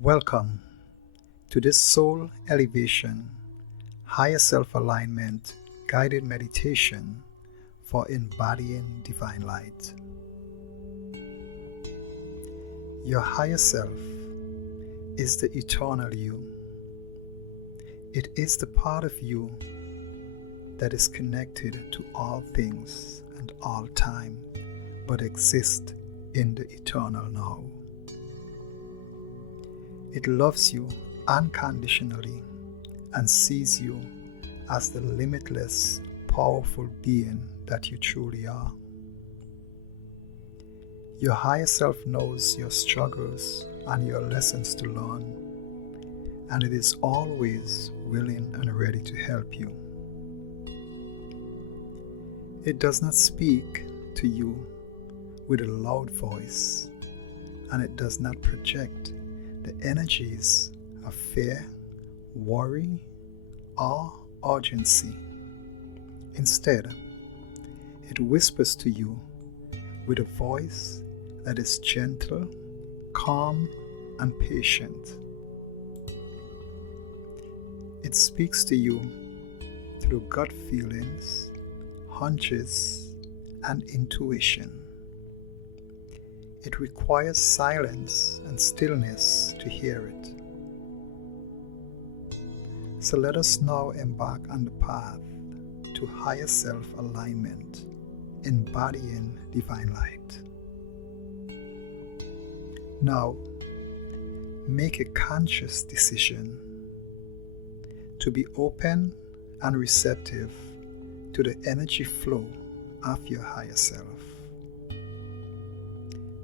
Welcome to this Soul Elevation, Higher Self-Alignment guided meditation for embodying divine light. Your higher self is the eternal you. It is the part of you that is connected to all things and all time, but exists in the eternal now. It loves you unconditionally and sees you as the limitless, powerful being that you truly are. Your higher self knows your struggles and your lessons to learn, and it is always willing and ready to help you. It does not speak to you with a loud voice, and it does not project the energies of fear, worry, or urgency. Instead, it whispers to you with a voice that is gentle, calm, and patient. It speaks to you through gut feelings, hunches, and intuition. It requires silence and stillness to hear it. So let us now embark on the path to higher self-alignment, embodying divine light. Now, make a conscious decision to be open and receptive to the energy flow of your higher self.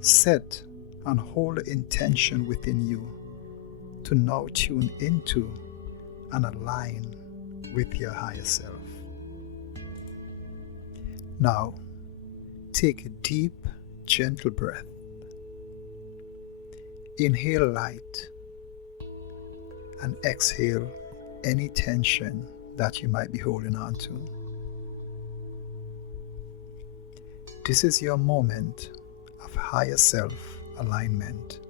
Set and hold the intention within you to now tune into and align with your higher self. Now, take a deep, gentle breath. Inhale light and exhale any tension that you might be holding on to. This is your moment of higher self-alignment,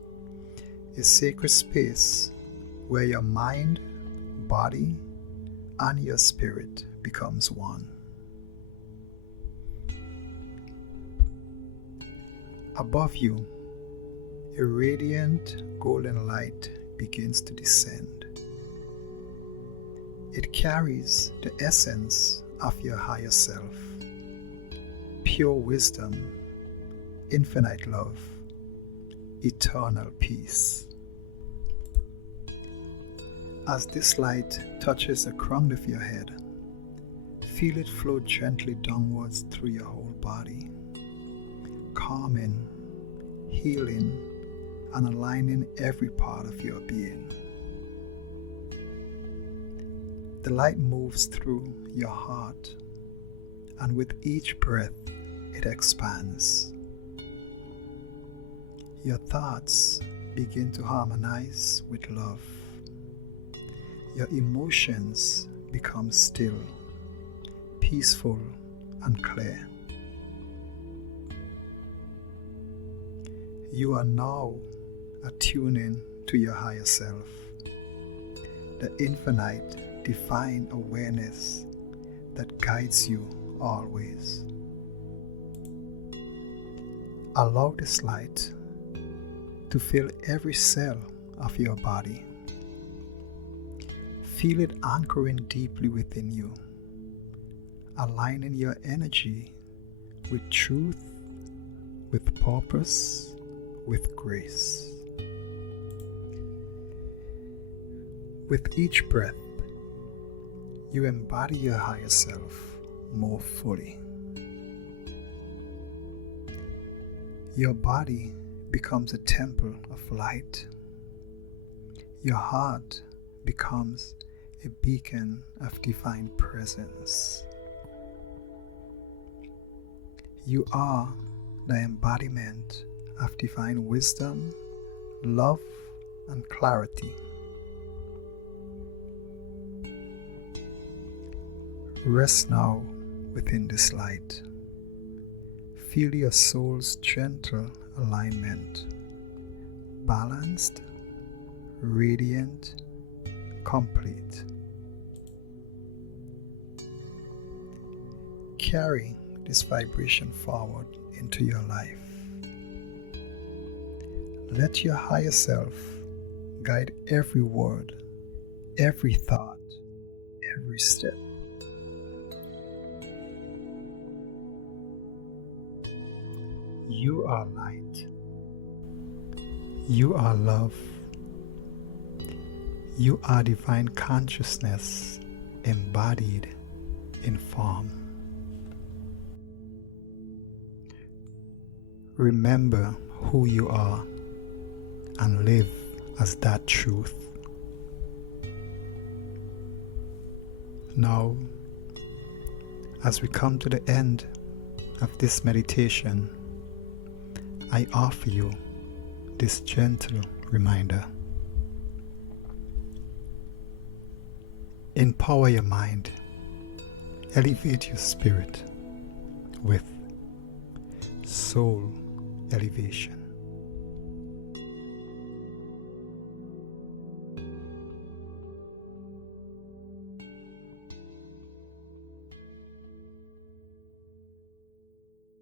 a sacred space where your mind, body, and your spirit becomes one. Above you, a radiant golden light begins to descend. It carries the essence of your higher self, pure wisdom, infinite love, eternal peace. As this light touches the crown of your head, feel it flow gently downwards through your whole body, calming, healing, and aligning every part of your being. The light moves through your heart, and with each breath, it expands. Your thoughts begin to harmonize with love. Your emotions become still, peaceful, and clear. You are now attuning to your higher self, the infinite divine awareness that guides you always. Allow this light to fill every cell of your body. Feel it anchoring deeply within you, aligning your energy with truth, with purpose, with grace. With each breath, you embody your higher self more fully. Your body becomes a temple of light. Your heart becomes a beacon of divine presence. You are the embodiment of divine wisdom, love, and clarity. Rest now within this light. Feel your soul's gentle alignment, balanced, radiant, complete. Carry this vibration forward into your life. Let your higher self guide every word, every thought, every step. You are light. You are love. You are divine consciousness embodied in form. Remember who you are and live as that truth. Now, as we come to the end of this meditation, I offer you this gentle reminder. Empower your mind, elevate your spirit with soul elevation.